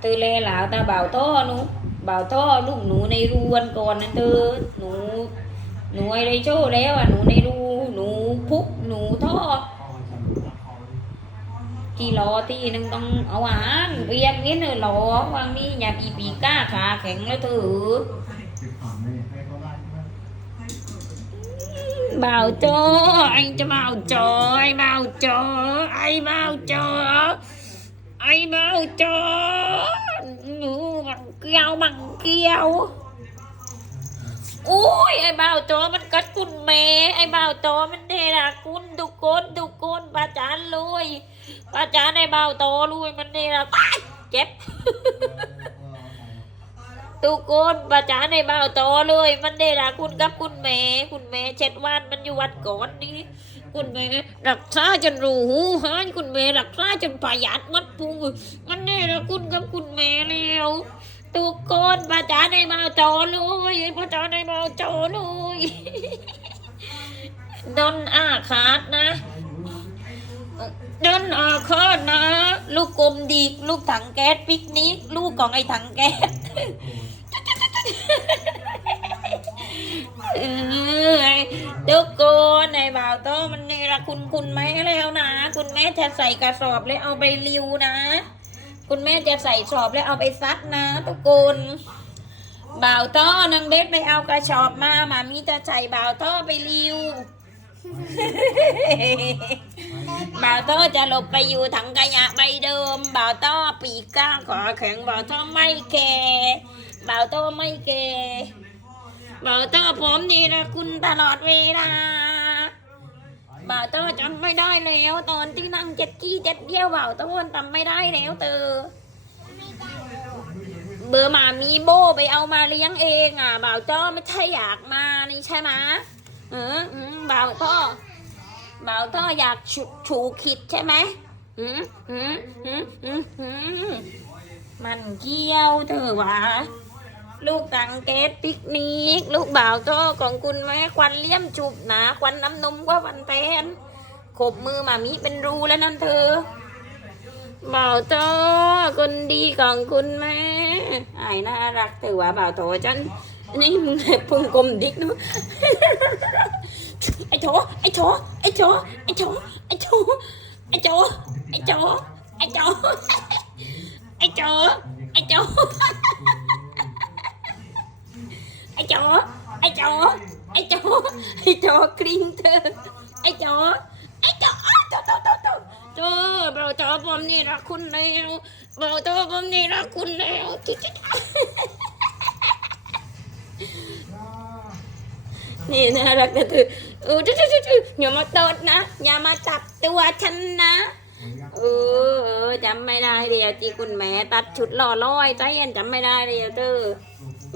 เธอแลหลาวตาเบาวท่อหนูเบาวท่อลูกหนูในรูวันก่อนนั้นเธอหนูหนูไอไรโจ้แล้วอะหนูในรูหนูพุกหนูท่อที่รอที่นึงต้องเอาอาหารเรียกนิดเนึ่งรอวางนี่อย่าปีปีก้าขาแข็งแล้วเธอบ่าวจอไอจะบ่าวจอไอบ่าวจอไอบ่าวจอ ไอ้บ่าโจหนูบังเกี้ยวบังเกี้ยวอุ้ยไอ้บ่าวโจมันกัดคุณเมไอ้บ่าวโจมันเดรักคุณทุกคนทุกคนประจานเลยป้าจ๋าในเบาโตลุยมันนี่ละไปเจ็บตุกคนป้าจ๋าในเบาโตเลย มันนี่ละคุณกับคุณแม่คุณแม่เช็ดวันมันอยู่วัดก่อนนี่ คุณแม่รักษาจนรูหูหานคุณแม่รักษาจนประหยัดมัดพุงมันแน่ละคุณกับคุณแม่แล้วตุกคนป้าจ๋าในเบาโตเลยป้าจ๋าในเบาโตเลยดนอาขาดนะดนออกข้อนะ ลูกกลมดีกลูกถังแก๊สปิกนิกลูกของไอ้ถังแก๊สเออไอ้ทุกคน คุณคุณแม่แล้วนะ คุณแม่จะใส่กระสอบแล้วเอาไปริวนะ คุณแม่จะใส่สอบแล้วเอาไปซักนะทุกคนบ่าวต้นางเบสไปเอากระสอบมามามีจะใส่บ่าวต้ไปริวบ่าวต้อจะหลบไปอยู่ถังขยะใบเดิมบ่าวต้อปีกก้าขอแข็งบ่าวต้อไม่แคร์บ่าวต้อไม่แคร์บ่าวต้ผมนี่นะคุณตลอดเวลา บ่าวโต้จำไม่ได้แล้ว ตอนที่นั่งเจ็ดกี้เจ็ดเดียวบ่าวโต้จำไม่ได้แล้วเตอเบอร์หมามีโบไปเอามาเลี้ยงเองอะบ่าวโต้ไม่ใช่อยากมานี่ใช่ไหมเอออืมบ่าวโต้บ่าวก็อยากฉชูขิดใช่ไหมหืมหืมหืมหืมมันเกี่ยวเถอวะ ลูกตังเกตปิกนิก ลูกบ่าวโตของคุณแม่ควันเลี่ยมจุบหนาควันน้ำนมกว่าวันแพนขบมือมามีเป็นรูแล้วนั่นเธอบ่าวโตคนดีของคุณแม่ไอ้น่ารักถือว่าบ่าวโตฉันนี่มึงเพึ่งกลมดิกนะไอ้โจไอ้โจไอ้โจไอ้โจไอ้โจไอ้โจไอ้โจไอ้โจไอ้โจไอ้โจไอ้โจอไอ้โจไอ้โจไอ้โจกริ้งเธอไอ้โจไอ้โจโจโจโจโจโจเราโจผมนี่รักคุณแล้วเราโจผมนี่รักคุณแล้วจิ๊ดนี่น่ารักนะเธอเออจุ๊จุ๊จุ๊ดอย่ามาตดนะ อย่ามาจับตัวฉันนะเออจำไม่ได้เดียวที่คุณแม่ตัดชุดหล่อร้อยใจเย็นจำไม่ได้เดียวเธอ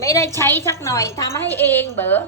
ไม่ได้ใช้สักหน่อยทำให้เองเบอ